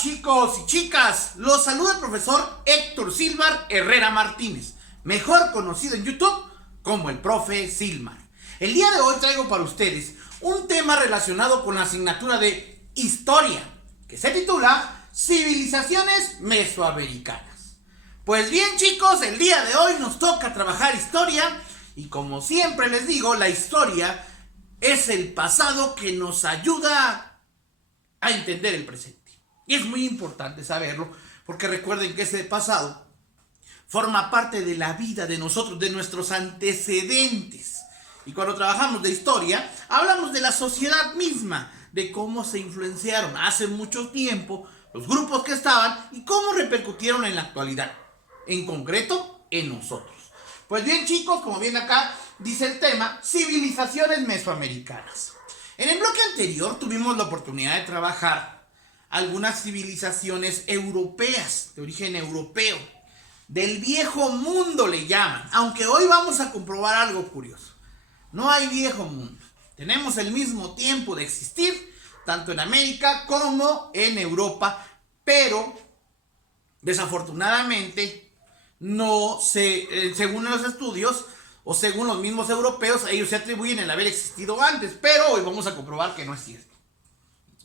Chicos y chicas, los saluda el profesor Héctor Silmar Herrera Martínez, mejor conocido en YouTube como el profe Silmar. El día de hoy traigo para ustedes un tema relacionado con la asignatura de Historia, que se titula Civilizaciones Mesoamericanas. Pues bien chicos, el día de hoy nos toca trabajar historia y como siempre les digo, la historia es el pasado que nos ayuda a entender el presente. Y es muy importante saberlo, porque recuerden que ese pasado forma parte de la vida de nosotros, de nuestros antecedentes. Y cuando trabajamos de historia, hablamos de la sociedad misma, de cómo se influenciaron hace mucho tiempo los grupos que estaban y cómo repercutieron en la actualidad, en concreto en nosotros. Pues bien chicos, como ven acá, dice el tema, civilizaciones mesoamericanas. En el bloque anterior tuvimos la oportunidad de trabajar algunas civilizaciones europeas, de origen europeo, del viejo mundo le llaman, aunque hoy vamos a comprobar algo curioso. No hay viejo mundo, tenemos el mismo tiempo de existir, tanto en América como en Europa, pero desafortunadamente no se, según los estudios o según los mismos europeos, ellos se atribuyen el haber existido antes, pero hoy vamos a comprobar que no es cierto.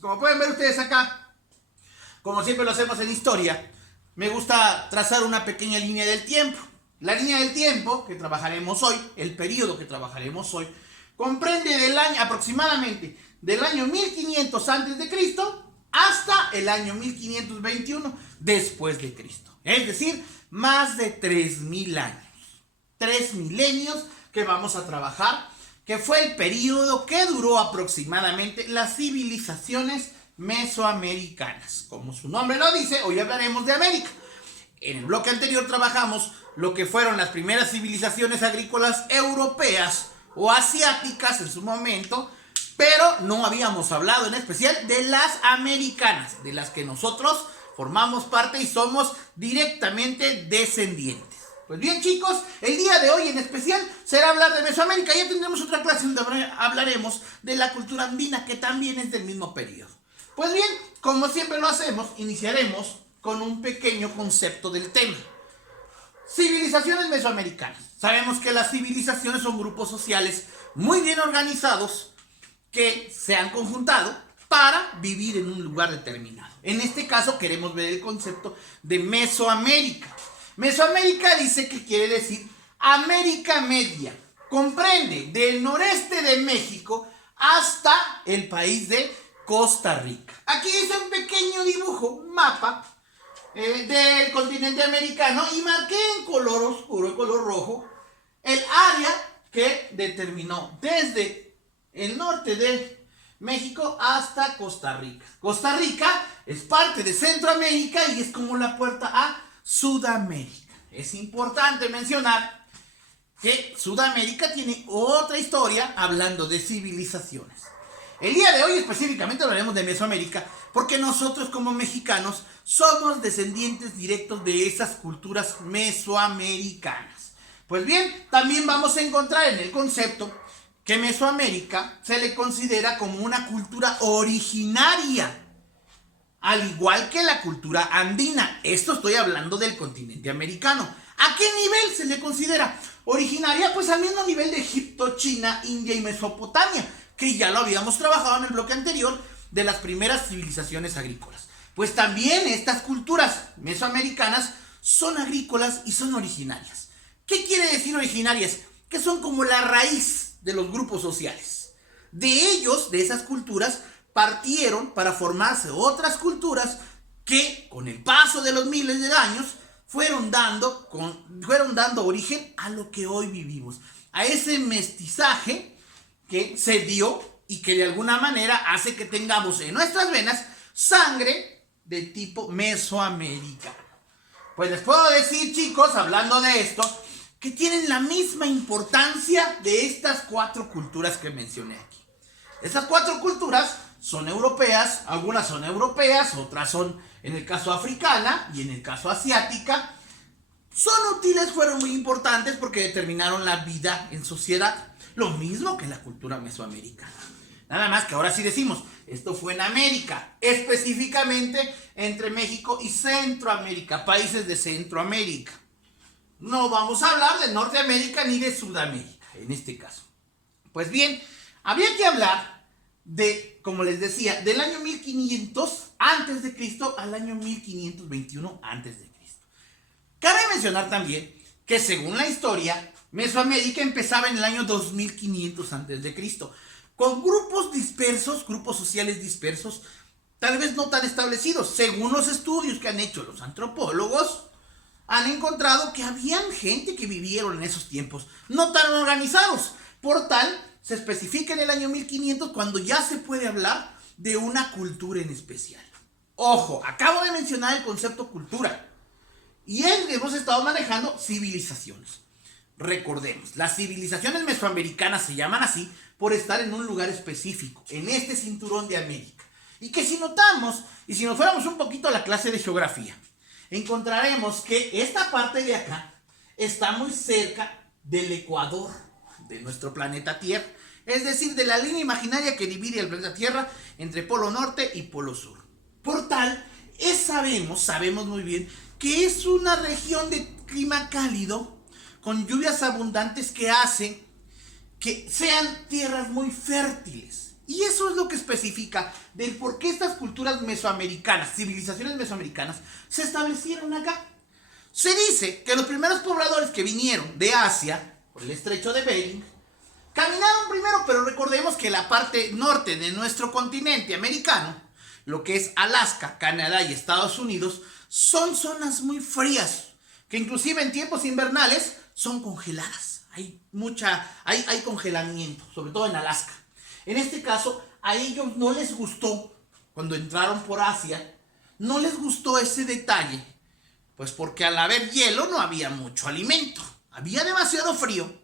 Como pueden ver ustedes acá, como siempre lo hacemos en historia, me gusta trazar una pequeña línea del tiempo. La línea del tiempo que trabajaremos hoy, el periodo que trabajaremos hoy, comprende del año, aproximadamente del año 1500 a.C. hasta el año 1521 después de Cristo. Es decir, más de 3000 años. 3 milenios que vamos a trabajar, que fue el periodo que duró aproximadamente las civilizaciones mesoamericanas. Como su nombre lo dice, hoy hablaremos de América. En el bloque anterior trabajamos lo que fueron las primeras civilizaciones agrícolas europeas o asiáticas en su momento, pero no habíamos hablado en especial de las americanas, de las que nosotros formamos parte y somos directamente descendientes. Pues bien chicos, el día de hoy en especial será hablar de Mesoamérica. Ya tendremos otra clase donde hablaremos de la cultura andina, que también es del mismo periodo. Pues bien, como siempre lo hacemos, iniciaremos con un pequeño concepto del tema. Civilizaciones mesoamericanas. Sabemos que las civilizaciones son grupos sociales muy bien organizados que se han conjuntado para vivir en un lugar determinado. En este caso queremos ver el concepto de Mesoamérica. Mesoamérica dice que quiere decir América Media. Comprende del noreste de México hasta el país de Costa Rica. Aquí hice un pequeño dibujo, un mapa del continente americano y marqué en color oscuro, en color rojo, el área que determinó desde el norte de México hasta Costa Rica. Costa Rica es parte de Centroamérica y es como la puerta a Sudamérica. Es importante mencionar que Sudamérica tiene otra historia hablando de civilizaciones. El día de hoy específicamente hablaremos de Mesoamérica porque nosotros como mexicanos somos descendientes directos de esas culturas mesoamericanas. Pues bien, también vamos a encontrar en el concepto que Mesoamérica se le considera como una cultura originaria, al igual que la cultura andina. Esto estoy hablando del continente americano. ¿A qué nivel se le considera originaria? Pues al mismo nivel de Egipto, China, India y Mesopotamia, que ya lo habíamos trabajado en el bloque anterior de las primeras civilizaciones agrícolas. Pues también estas culturas mesoamericanas son agrícolas y son originarias. ¿Qué quiere decir originarias? Que son como la raíz de los grupos sociales. De ellos, de esas culturas, partieron para formarse otras culturas que con el paso de los miles de años fueron dando origen a lo que hoy vivimos, a ese mestizaje que se dio y que de alguna manera hace que tengamos en nuestras venas sangre de tipo mesoamericano. Pues les puedo decir chicos, hablando de esto, que tienen la misma importancia de estas 4 culturas que mencioné aquí. Estas 4 culturas son europeas, algunas son europeas, otras son en el caso africana y en el caso asiática. Son útiles, fueron muy importantes porque determinaron la vida en sociedad, lo mismo que la cultura mesoamericana. Nada más que ahora sí decimos, esto fue en América, específicamente entre México y Centroamérica, países de Centroamérica. No vamos a hablar de Norteamérica ni de Sudamérica, en este caso. Pues bien, había que hablar de, como les decía, del año 1500 antes de Cristo al año 1521 antes de Cristo. Cabe mencionar también que según la historia, Mesoamérica empezaba en el año 2500 antes de Cristo, con grupos dispersos, grupos sociales dispersos, tal vez no tan establecidos. Según los estudios que han hecho los antropólogos, han encontrado que habían gente que vivieron en esos tiempos, no tan organizados. Por tal, se especifica en el año 1500 cuando ya se puede hablar de una cultura en especial. Ojo, acabo de mencionar el concepto cultura y hemos estado manejando civilizaciones. Recordemos, las civilizaciones mesoamericanas se llaman así por estar en un lugar específico, en este cinturón de América. Y que si notamos, y si nos fuéramos un poquito a la clase de geografía, encontraremos que esta parte de acá está muy cerca del ecuador de nuestro planeta Tierra, es decir, de la línea imaginaria que divide el planeta Tierra entre polo norte y polo sur. Por tal, sabemos muy bien que es una región de clima cálido con lluvias abundantes que hacen que sean tierras muy fértiles. Y eso es lo que especifica del por qué estas culturas mesoamericanas, civilizaciones mesoamericanas, se establecieron acá. Se dice que los primeros pobladores que vinieron de Asia, por el estrecho de Bering, caminaron primero, pero recordemos que la parte norte de nuestro continente americano, lo que es Alaska, Canadá y Estados Unidos, son zonas muy frías, que inclusive en tiempos invernales son congeladas. Hay congelamiento, sobre todo en Alaska. En este caso, a ellos no les gustó, cuando entraron por Asia, no les gustó ese detalle, pues porque al haber hielo no había mucho alimento. Había demasiado frío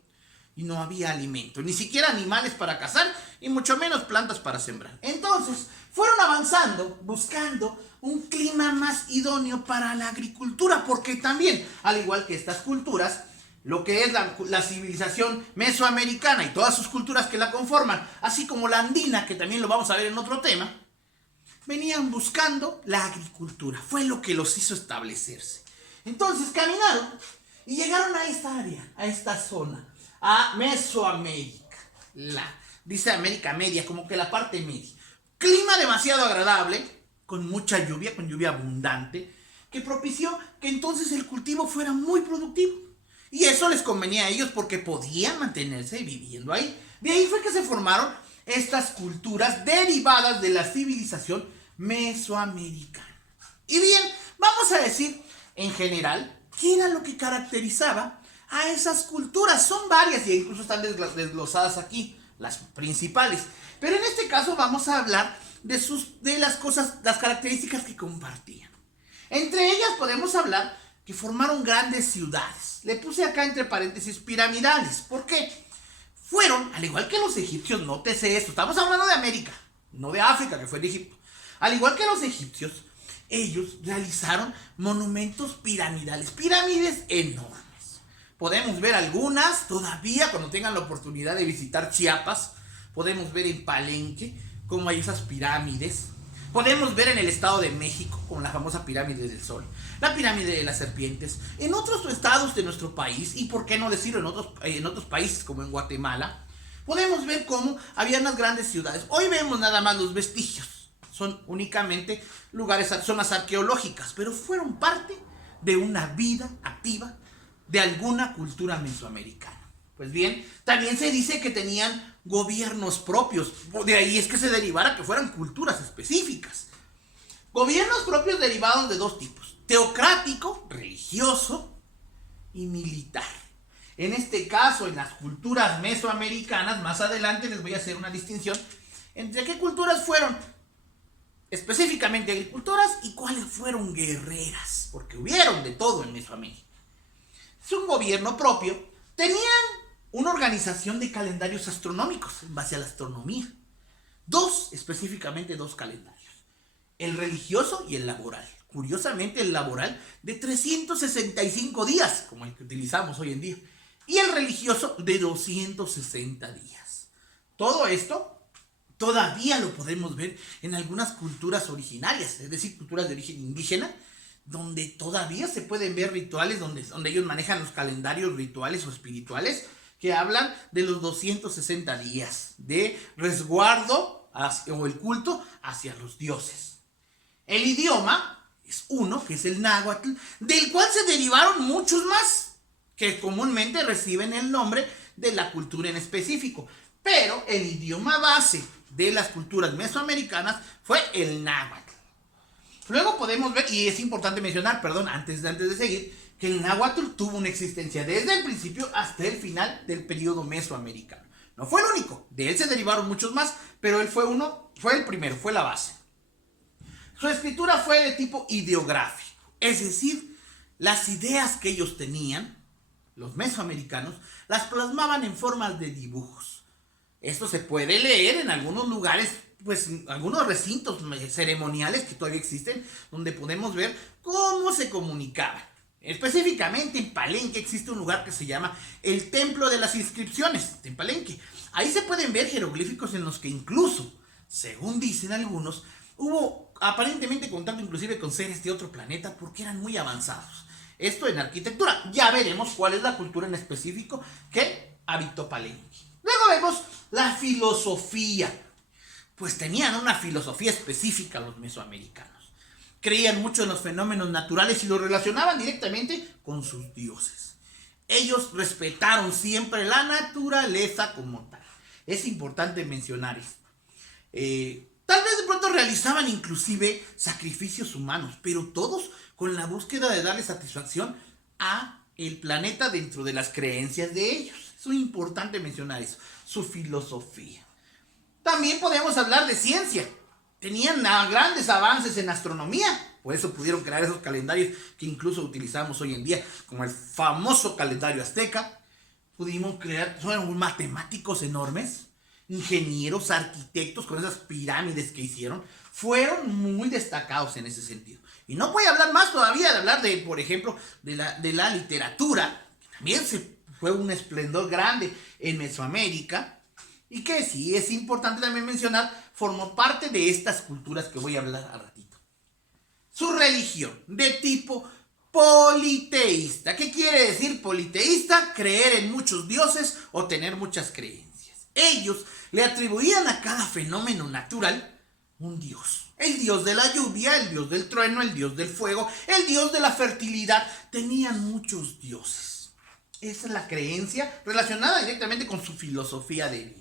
y no había alimento, ni siquiera animales para cazar y mucho menos plantas para sembrar. Entonces, fueron avanzando, buscando un clima más idóneo para la agricultura, porque también, al igual que estas culturas, lo que es la civilización mesoamericana y todas sus culturas que la conforman, así como la andina, que también lo vamos a ver en otro tema, venían buscando la agricultura. Fue lo que los hizo establecerse. Entonces caminaron y llegaron a esta área, a esta zona, a Mesoamérica. Dice América Media, como que la parte media. Clima demasiado agradable, con mucha lluvia, con lluvia abundante, que propició que entonces el cultivo fuera muy productivo. Y eso les convenía a ellos porque podían mantenerse viviendo ahí. De ahí fue que se formaron estas culturas derivadas de la civilización mesoamericana. Y bien, vamos a decir en general qué era lo que caracterizaba a esas culturas. Son varias y incluso están desglosadas aquí, las principales. Pero en este caso vamos a hablar de las características que compartían. Entre ellas podemos hablar que formaron grandes ciudades. Le puse acá entre paréntesis piramidales. ¿Por qué? Fueron, al igual que los egipcios, nótese esto, estamos hablando de América, no de África, que fue de Egipto. Al igual que los egipcios, ellos realizaron monumentos piramidales, pirámides enormes. Podemos ver algunas todavía cuando tengan la oportunidad de visitar Chiapas. Podemos ver en Palenque cómo hay esas pirámides. Podemos ver en el Estado de México, como la famosa pirámide del Sol, la pirámide de las serpientes, en otros estados de nuestro país, y por qué no decirlo en otros países como en Guatemala, podemos ver cómo había unas grandes ciudades. Hoy vemos nada más los vestigios, son únicamente zonas arqueológicas, pero fueron parte de una vida activa de alguna cultura mesoamericana. Pues bien, también se dice que tenían gobiernos propios, de ahí es que se derivara que fueran culturas específicas. Gobiernos propios derivados de dos tipos: teocrático, religioso, y militar. En este caso, en las culturas mesoamericanas, más adelante les voy a hacer una distinción entre qué culturas fueron específicamente agricultoras y cuáles fueron guerreras, porque hubieron de todo en Mesoamérica. Es un gobierno propio, tenían una organización de calendarios astronómicos en base a la astronomía. Específicamente dos calendarios: el religioso y el laboral. Curiosamente, el laboral de 365 días, como el que utilizamos hoy en día, y el religioso de 260 días. Todo esto todavía lo podemos ver en algunas culturas originarias, es decir, culturas de origen indígena, donde todavía se pueden ver rituales donde ellos manejan los calendarios rituales o espirituales que hablan de los 260 días de resguardo o el culto hacia los dioses. El idioma es uno, que es el náhuatl, del cual se derivaron muchos más, que comúnmente reciben el nombre de la cultura en específico. Pero el idioma base de las culturas mesoamericanas fue el náhuatl. Luego podemos ver, y es importante mencionar, perdón, antes de seguir, que el náhuatl tuvo una existencia desde el principio hasta el final del periodo mesoamericano. No fue el único, de él se derivaron muchos más, pero él fue el primero, fue la base. Su escritura fue de tipo ideográfico, es decir, las ideas que ellos tenían, los mesoamericanos, las plasmaban en formas de dibujos. Esto se puede leer en algunos lugares, pues algunos recintos ceremoniales que todavía existen, donde podemos ver cómo se comunicaban. Específicamente en Palenque existe un lugar que se llama el Templo de las Inscripciones, en Palenque. Ahí se pueden ver jeroglíficos en los que incluso, según dicen algunos, hubo aparentemente contacto inclusive con seres de otro planeta porque eran muy avanzados. Esto en arquitectura. Ya veremos cuál es la cultura en específico que habitó Palenque. Luego vemos la filosofía. Pues tenían una filosofía específica los mesoamericanos. Creían mucho en los fenómenos naturales y los relacionaban directamente con sus dioses. Ellos respetaron siempre la naturaleza como tal. Es importante mencionar esto. Tal vez de pronto realizaban inclusive sacrificios humanos, pero todos con la búsqueda de darle satisfacción a el planeta dentro de las creencias de ellos. Es muy importante mencionar eso, su filosofía. También podemos hablar de ciencia. Tenían grandes avances en astronomía, por eso pudieron crear esos calendarios que incluso utilizamos hoy en día, como el famoso calendario azteca. Pudimos crear, son matemáticos enormes, ingenieros, arquitectos con esas pirámides que hicieron, fueron muy destacados en ese sentido. Y no voy a hablar más todavía de hablar de, por ejemplo, de la literatura, que también fue un esplendor grande en Mesoamérica, y que sí es importante también mencionar, formó parte de estas culturas que voy a hablar al ratito. Su religión, de tipo politeísta. ¿Qué quiere decir politeísta? Creer en muchos dioses o tener muchas creencias. Ellos le atribuían a cada fenómeno natural un dios. El dios de la lluvia, el dios del trueno, el dios del fuego, el dios de la fertilidad. Tenían muchos dioses. Esa es la creencia relacionada directamente con su filosofía de vida.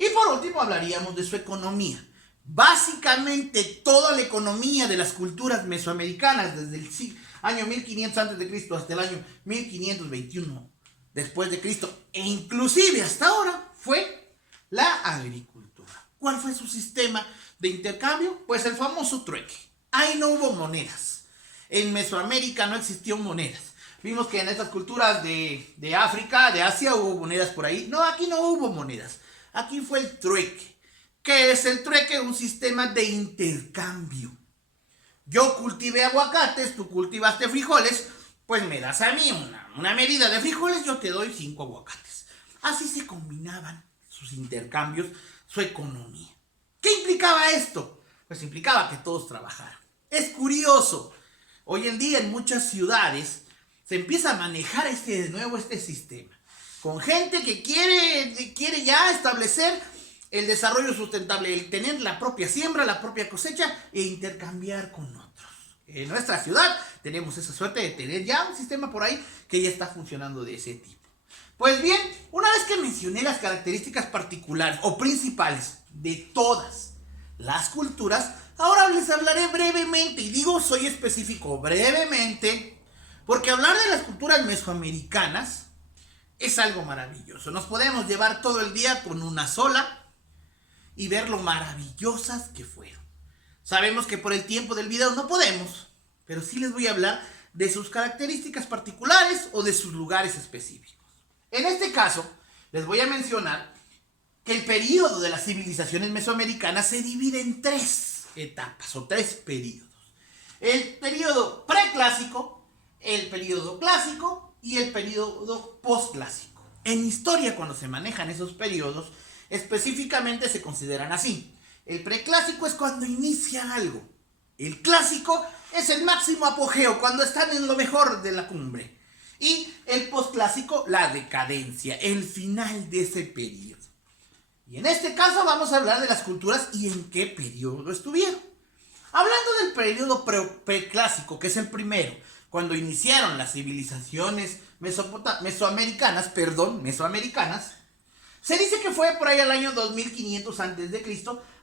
Y por último hablaríamos de su economía. Básicamente toda la economía de las culturas mesoamericanas desde el año 1500 a.C. hasta el año 1521 después de Cristo e inclusive hasta ahora fue la agricultura. ¿Cuál fue su sistema de intercambio? Pues el famoso trueque. Ahí no hubo monedas. En Mesoamérica no existieron monedas. Vimos que en estas culturas de África, de Asia, hubo monedas por ahí. No, aquí no hubo monedas. Aquí fue el trueque. ¿Qué es el trueque? Un sistema de intercambio. Yo cultivé aguacates, tú cultivaste frijoles, pues me das a mí una medida de frijoles, yo te doy 5 aguacates. Así se combinaban sus intercambios, su economía. ¿Qué implicaba esto? Pues implicaba que todos trabajaran. Es curioso, hoy en día en muchas ciudades se empieza a manejar este sistema. Con gente que quiere ya establecer el desarrollo sustentable, el tener la propia siembra, la propia cosecha e intercambiar con otros. En nuestra ciudad tenemos esa suerte de tener ya un sistema por ahí que ya está funcionando de ese tipo. Pues bien, una vez que mencioné las características particulares o principales de todas las culturas, ahora les hablaré brevemente, y digo soy específico brevemente, porque hablar de las culturas mesoamericanas es algo maravilloso. Nos podemos llevar todo el día con una sola y ver lo maravillosas que fueron. Sabemos que por el tiempo del video no podemos, pero sí les voy a hablar de sus características particulares o de sus lugares específicos. En este caso, les voy a mencionar que el periodo de las civilizaciones mesoamericanas se divide en 3 etapas o 3 periodos. El periodo preclásico, el periodo clásico y el periodo postclásico. En historia, cuando se manejan esos periodos, Específicamente se consideran así. El preclásico es cuando inicia algo. El clásico es el máximo apogeo, cuando están en lo mejor de la cumbre. Y el posclásico, la decadencia, el final de ese periodo. Y en este caso vamos a hablar de las culturas y en qué periodo estuvieron. Hablando del periodo preclásico, que es el primero, cuando iniciaron las civilizaciones mesoamericanas, se dice que fue por ahí al año 2500 a.C.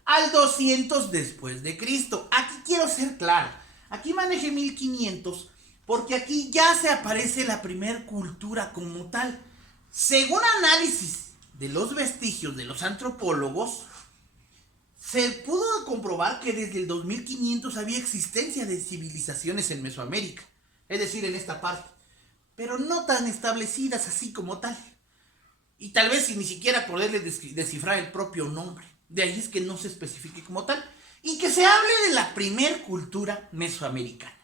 al 200 después de Cristo. Aquí quiero ser claro, aquí manejé 1500 porque aquí ya se aparece la primer cultura como tal. Según análisis de los vestigios de los antropólogos, se pudo comprobar que desde el 2500 había existencia de civilizaciones en Mesoamérica, es decir, en esta parte, pero no tan establecidas así como tal. Y tal vez sin ni siquiera poderle descifrar el propio nombre. De ahí es que no se especifique como tal. Y que se hable de la primer cultura mesoamericana,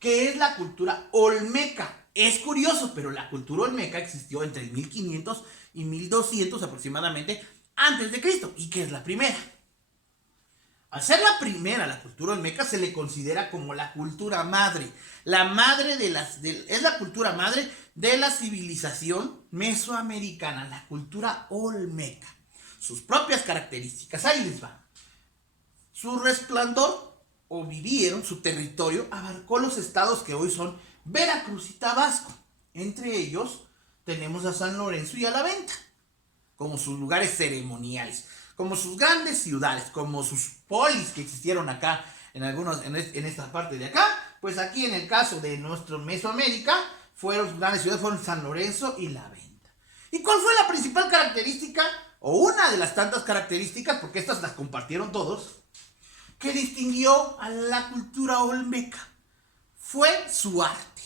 que es la cultura olmeca. Es curioso, pero la cultura olmeca existió entre el 1500 y 1200 aproximadamente antes de Cristo. ¿Y qué es la primera? Al ser la primera, la cultura olmeca se le considera como la cultura madre. Es la cultura madre de la civilización mesoamericana, la cultura olmeca. Sus propias características, ahí les va. Su resplandor, o vivieron, su territorio, abarcó los estados que hoy son Veracruz y Tabasco. Entre ellos tenemos a San Lorenzo y a La Venta, como sus lugares ceremoniales, como sus grandes ciudades, como sus polis que existieron acá, en esta parte de acá. Pues aquí en el caso de nuestro Mesoamérica, sus grandes ciudades fueron San Lorenzo y La Venta. ¿Y cuál fue la principal característica, o una de las tantas características, porque estas las compartieron todos, que distinguió a la cultura olmeca? Fue su arte,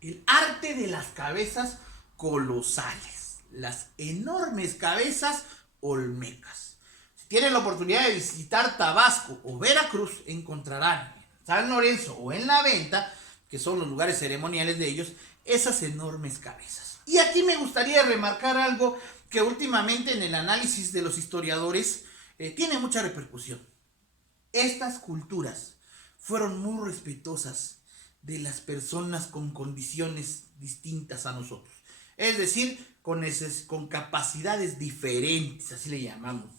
el arte de las cabezas colosales, las enormes cabezas olmecas. Si tienen la oportunidad de visitar Tabasco o Veracruz, encontrarán en San Lorenzo o en La Venta, que son los lugares ceremoniales de ellos, esas enormes cabezas. Y aquí me gustaría remarcar algo que últimamente en el análisis de los historiadores tiene mucha repercusión. Estas culturas fueron muy respetuosas de las personas con condiciones distintas a nosotros. Es decir, con capacidades diferentes, así le llamamos.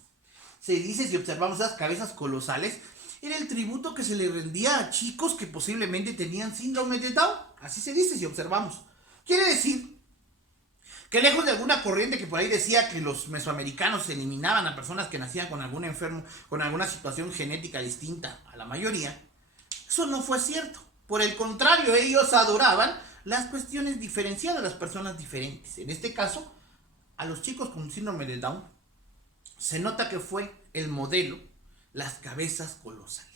Se dice, si observamos esas cabezas colosales, era el tributo que se le rendía a chicos que posiblemente tenían síndrome de Down. Así se dice si observamos. Quiere decir que lejos de alguna corriente que por ahí decía que los mesoamericanos eliminaban a personas que nacían con algún enfermo, con alguna situación genética distinta a la mayoría, eso no fue cierto. Por el contrario, ellos adoraban las cuestiones diferenciadas, las personas diferentes. En este caso, a los chicos con síndrome de Down, se nota que fue el modelo, las cabezas colosales.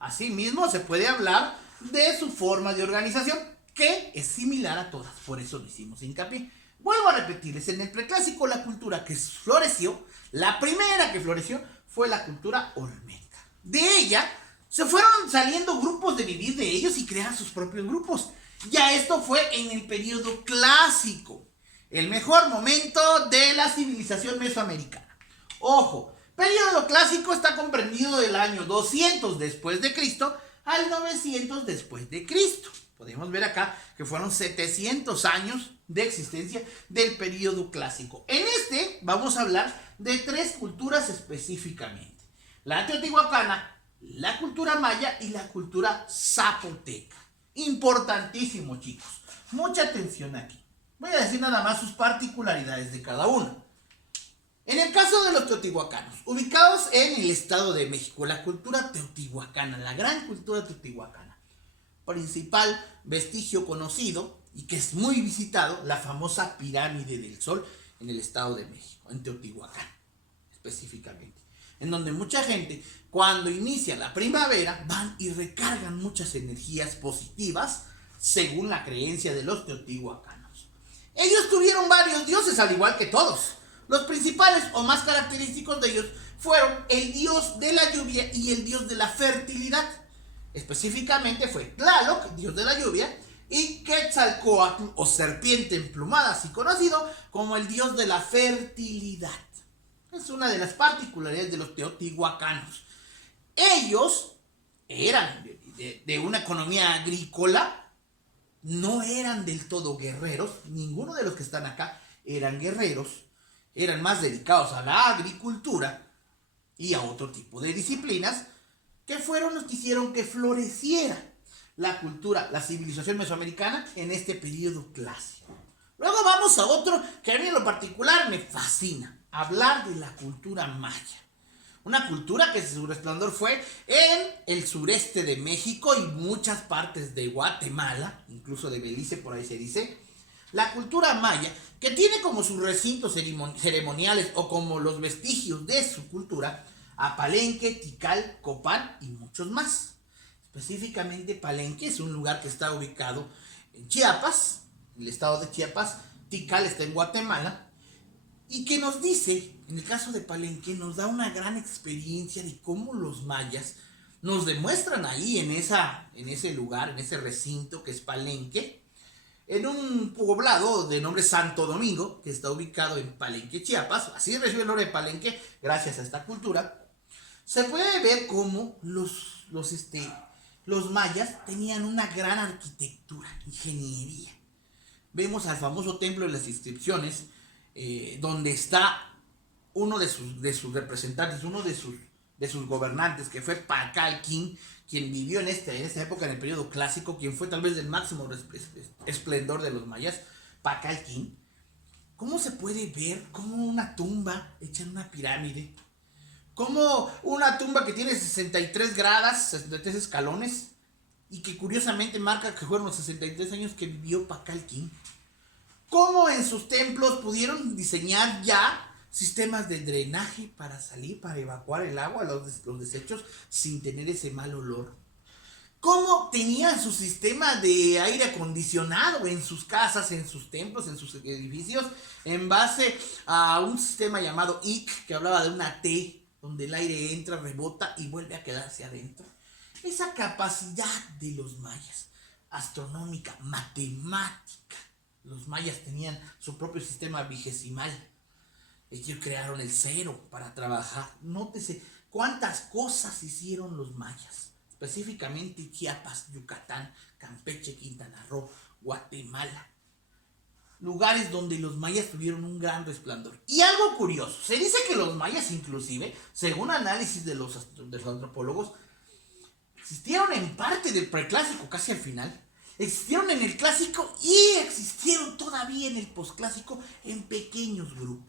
Asimismo, se puede hablar de su forma de organización, que es similar a todas, por eso lo hicimos hincapié. Vuelvo a repetirles, en el preclásico la cultura que floreció, la primera que floreció, fue la cultura olmeca. De ella se fueron saliendo grupos de vivir de ellos y crear sus propios grupos. Ya esto fue en el periodo clásico, el mejor momento de la civilización mesoamericana. Ojo, periodo clásico está comprendido del año 200 después de Cristo al 900 después de Cristo. Podemos ver acá que fueron 700 años de existencia del periodo clásico. En este vamos a hablar de 3 culturas específicamente: la teotihuacana, la cultura maya y la cultura zapoteca. Importantísimo, chicos. Mucha atención aquí. Voy a decir nada más sus particularidades de cada uno. En el caso de los teotihuacanos, ubicados en el Estado de México, la cultura teotihuacana, la gran cultura teotihuacana, principal vestigio conocido y que es muy visitado, la famosa pirámide del Sol en el Estado de México, en Teotihuacán específicamente, en donde mucha gente, cuando inicia la primavera, van y recargan muchas energías positivas según la creencia de los teotihuacanos. Ellos tuvieron varios dioses, al igual que todos. Los principales o más característicos de ellos fueron el dios de la lluvia y el dios de la fertilidad. Específicamente fue Tlaloc, dios de la lluvia, y Quetzalcóatl, o serpiente emplumada, así conocido como el dios de la fertilidad. Es una de las particularidades de los teotihuacanos. Ellos eran de una economía agrícola, no eran del todo guerreros, ninguno de los que están acá eran guerreros, eran más dedicados a la agricultura y a otro tipo de disciplinas que fueron los que hicieron que floreciera la cultura, la civilización mesoamericana en este periodo clásico. Luego vamos a otro que a mí en lo particular me fascina, hablar de la cultura maya. Una cultura que su resplandor fue en el sureste de México y muchas partes de Guatemala, incluso de Belice, por ahí se dice. La cultura maya, que tiene como sus recintos ceremoniales o como los vestigios de su cultura a Palenque, Tikal, Copán y muchos más. Específicamente Palenque es un lugar que está ubicado en Chiapas, en el estado de Chiapas. Tikal está en Guatemala. Y que nos dice, en el caso de Palenque, nos da una gran experiencia de cómo los mayas nos demuestran ahí en ese lugar, en ese recinto que es Palenque, en un poblado de nombre Santo Domingo, que está ubicado en Palenque, Chiapas. Así recibe el nombre de Palenque gracias a esta cultura. Se puede ver cómo los mayas tenían una gran arquitectura, ingeniería. Vemos al famoso templo de las inscripciones, donde está uno de sus representantes, uno de sus gobernantes, que fue Pacalquín, quien vivió en esta época, en el periodo clásico, quien fue tal vez del máximo esplendor de los mayas, Pacalquín. ¿Cómo se puede ver como una tumba hecha en una pirámide? Como una tumba que tiene 63 gradas, 63 escalones, y que curiosamente marca que fueron los 63 años que vivió Pacalquín. Cómo en sus templos pudieron diseñar ya sistemas de drenaje para salir, para evacuar el agua, los desechos, sin tener ese mal olor. Cómo tenían su sistema de aire acondicionado en sus casas, en sus templos, en sus edificios, en base a un sistema llamado IC, que hablaba de una T, donde el aire entra, rebota y vuelve a quedarse adentro. Esa capacidad de los mayas, astronómica, matemática. Los mayas tenían su propio sistema vigesimal. Ellos crearon el cero para trabajar. Nótese cuántas cosas hicieron los mayas. Específicamente Chiapas, Yucatán, Campeche, Quintana Roo, Guatemala. Lugares donde los mayas tuvieron un gran resplandor. Y algo curioso, se dice que los mayas inclusive, según análisis de los antropólogos, existieron en parte del preclásico, casi al final. Existieron en el clásico y existieron todavía en el posclásico en pequeños grupos.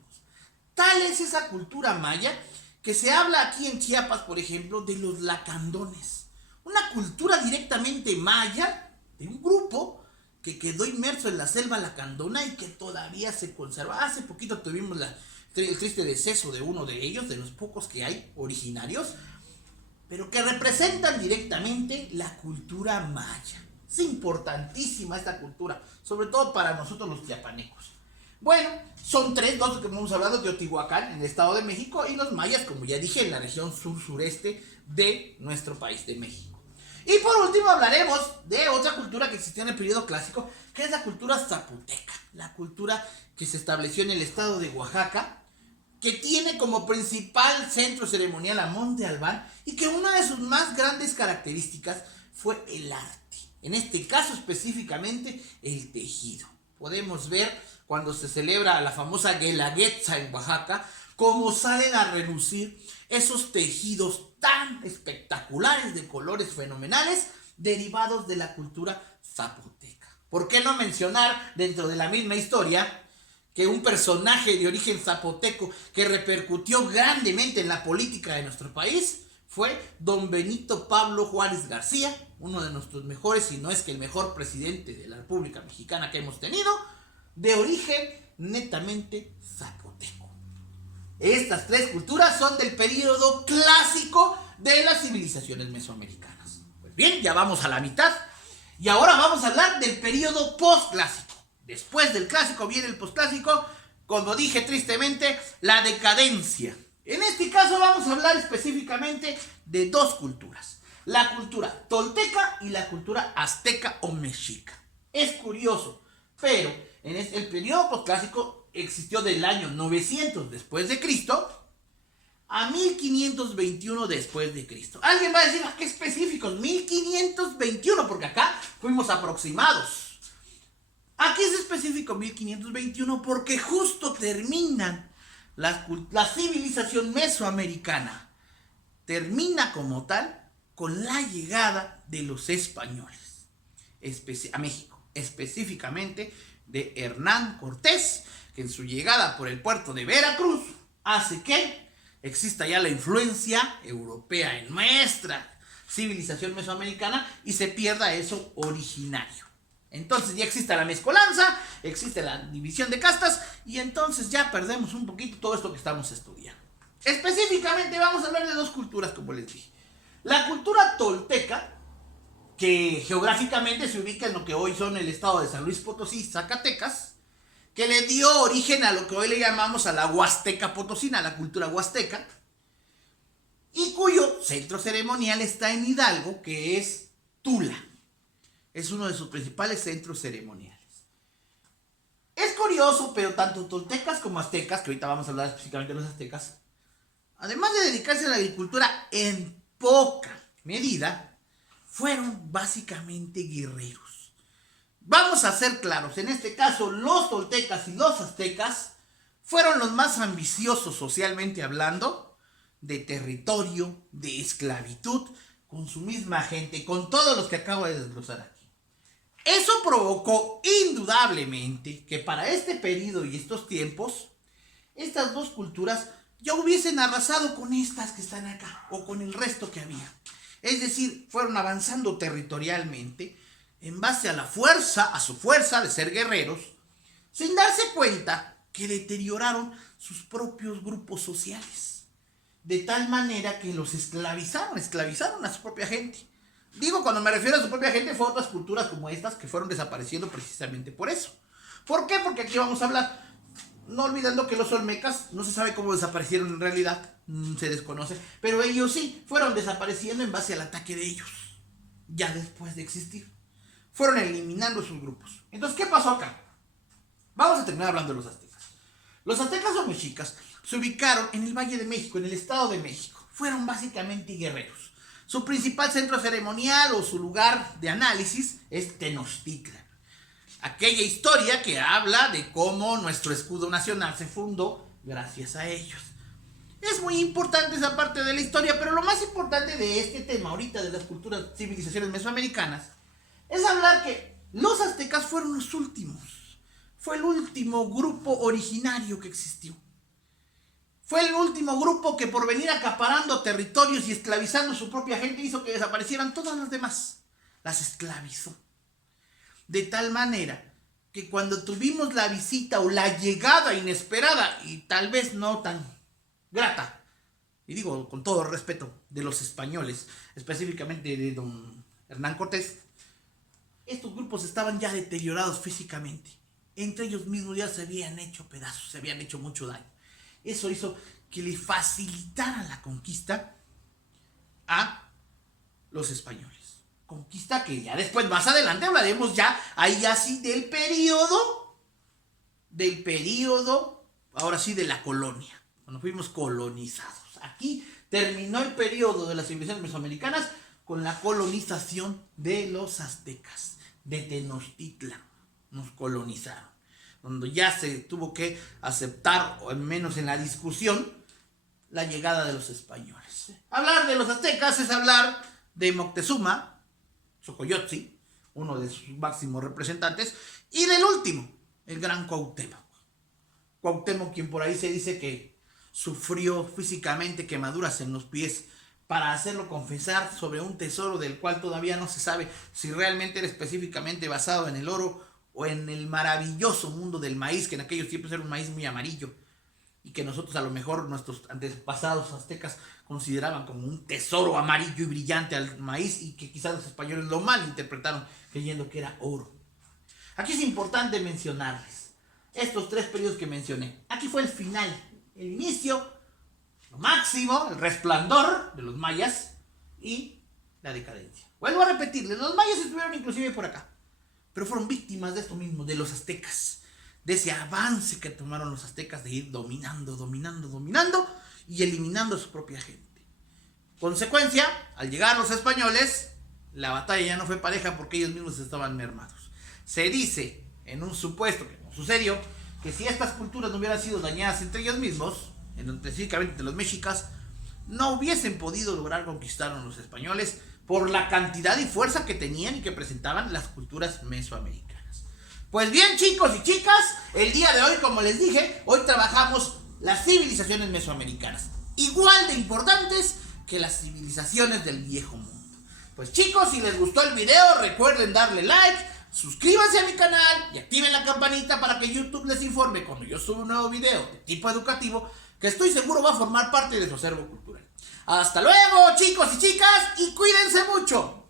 Tal es esa cultura maya que se habla aquí en Chiapas, por ejemplo, de los lacandones. Una cultura directamente maya de un grupo que quedó inmerso en la selva lacandona y que todavía se conserva. Hace poquito tuvimos el triste deceso de uno de ellos, de los pocos que hay originarios, pero que representan directamente la cultura maya. Es importantísima esta cultura, sobre todo para nosotros los chiapanecos. Bueno, son dos que hemos hablado: Teotihuacán en el estado de México y los mayas, como ya dije, en la región sur-sureste de nuestro país, de México. Y por último hablaremos de otra cultura que existía en el periodo clásico, que es la cultura zapoteca, la cultura que se estableció en el estado de Oaxaca, que tiene como principal centro ceremonial a Monte Albán y que una de sus más grandes características fue el arte. En este caso específicamente el tejido. Podemos ver cuando se celebra la famosa Guelaguetza en Oaxaca, cómo salen a relucir esos tejidos tan espectaculares de colores fenomenales derivados de la cultura zapoteca. ¿Por qué no mencionar dentro de la misma historia que un personaje de origen zapoteco que repercutió grandemente en la política de nuestro país fue don Benito Pablo Juárez García, uno de nuestros mejores, si no es que el mejor presidente de la República Mexicana que hemos tenido, de origen netamente zapoteco? Estas tres culturas son del periodo clásico de las civilizaciones mesoamericanas. Pues bien, ya vamos a la mitad y ahora vamos a hablar del periodo postclásico. Después del clásico viene el postclásico, como dije tristemente, la decadencia. En este caso vamos a hablar específicamente de dos culturas: la cultura tolteca y la cultura azteca o mexica. Es curioso, pero en el periodo postclásico existió del año 900 después de Cristo 1521 después de Cristo. Alguien va a decir, ¿qué específicos? 1521, porque acá fuimos aproximados. Aquí es específico 1521 porque justo terminan la civilización mesoamericana. Termina como tal con la llegada de los españoles a México, específicamente de Hernán Cortés, que en su llegada por el puerto de Veracruz hace que exista ya la influencia europea en nuestra civilización mesoamericana y se pierda eso originario. Entonces ya existe la mezcolanza, existe la división de castas y entonces ya perdemos un poquito todo esto que estamos estudiando. Específicamente vamos a hablar de dos culturas, como les dije. La cultura tolteca, que geográficamente se ubica en lo que hoy son el estado de San Luis Potosí, Zacatecas, que le dio origen a lo que hoy le llamamos a la Huasteca Potosina, la cultura huasteca, y cuyo centro ceremonial está en Hidalgo, que es Tula. Es uno de sus principales centros ceremoniales. Es curioso, pero tanto toltecas como aztecas, que ahorita vamos a hablar específicamente de los aztecas, además de dedicarse a la agricultura en poca medida, fueron básicamente guerreros. Vamos a ser claros, en este caso los toltecas y los aztecas fueron los más ambiciosos socialmente hablando, de territorio, de esclavitud, con su misma gente, con todos los que acabo de desglosar aquí. Eso provocó indudablemente que para este periodo y estos tiempos, estas dos culturas ya hubiesen arrasado con estas que están acá, o con el resto que había. Es decir, fueron avanzando territorialmente en base a su fuerza de ser guerreros, sin darse cuenta que deterioraron sus propios grupos sociales. De tal manera que los esclavizaron a su propia gente. Digo, cuando me refiero a su propia gente, fue otras culturas como estas que fueron desapareciendo precisamente por eso. ¿Por qué? Porque aquí vamos a hablar, no olvidando que los olmecas no se sabe cómo desaparecieron en realidad, se desconoce, pero ellos sí fueron desapareciendo en base al ataque de ellos, ya después de existir. Fueron eliminando sus grupos. Entonces, ¿qué pasó acá? Vamos a terminar hablando de los aztecas. Los aztecas o mexicas se ubicaron en el Valle de México, en el Estado de México. Fueron básicamente guerreros. Su principal centro ceremonial o su lugar de análisis es Tenochtitlan. Aquella historia que habla de cómo nuestro escudo nacional se fundó gracias a ellos. Es muy importante esa parte de la historia, pero lo más importante de este tema ahorita de las culturas, civilizaciones mesoamericanas, es hablar que los aztecas fueron los últimos. Fue el último grupo originario que existió. Fue el último grupo que por venir acaparando territorios y esclavizando a su propia gente hizo que desaparecieran todas las demás. Las esclavizó. De tal manera que cuando tuvimos la visita o la llegada inesperada y tal vez no tan grata, y digo con todo respeto, de los españoles, específicamente de don Hernán Cortés, estos grupos estaban ya deteriorados físicamente. Entre ellos mismos ya se habían hecho pedazos, se habían hecho mucho daño. Eso hizo que le facilitaran la conquista a los españoles. Conquista que ya después, más adelante, hablaremos ya ahí así del periodo, ahora sí, de la colonia, cuando fuimos colonizados. Aquí terminó el periodo de las civilizaciones mesoamericanas con la colonización de los aztecas, de Tenochtitlan. Nos colonizaron, donde ya se tuvo que aceptar, o al menos en la discusión, la llegada de los españoles. Hablar de los aztecas es hablar de Moctezuma, Xocoyotzin, uno de sus máximos representantes, y del último, el gran Cuauhtémoc. Cuauhtémoc, quien por ahí se dice que sufrió físicamente quemaduras en los pies para hacerlo confesar sobre un tesoro del cual todavía no se sabe si realmente era específicamente basado en el oro o en el maravilloso mundo del maíz, que en aquellos tiempos era un maíz muy amarillo y que nosotros a lo mejor nuestros antepasados aztecas consideraban como un tesoro amarillo y brillante al maíz y que quizás los españoles lo malinterpretaron creyendo que era oro. Aquí es importante mencionarles estos tres periodos que mencioné. Aquí fue el final, el inicio, lo máximo, el resplandor de los mayas y la decadencia. Vuelvo a repetirles, los mayas estuvieron inclusive por acá, pero fueron víctimas de esto mismo, de los aztecas, de ese avance que tomaron los aztecas de ir dominando, y eliminando a su propia gente. Consecuencia, al llegar los españoles, la batalla ya no fue pareja porque ellos mismos estaban mermados. Se dice, en un supuesto que no sucedió, que si estas culturas no hubieran sido dañadas entre ellos mismos, específicamente entre los mexicas, no hubiesen podido lograr conquistar a los españoles por la cantidad y fuerza que tenían y que presentaban las culturas mesoamericanas. Pues bien, chicos y chicas, el día de hoy, como les dije, hoy trabajamos las civilizaciones mesoamericanas, igual de importantes que las civilizaciones del viejo mundo. Pues chicos, si les gustó el video, recuerden darle like, suscríbanse a mi canal y activen la campanita para que YouTube les informe cuando yo suba un nuevo video de tipo educativo que estoy seguro va a formar parte de su acervo cultural. Hasta luego, chicos y chicas, y cuídense mucho.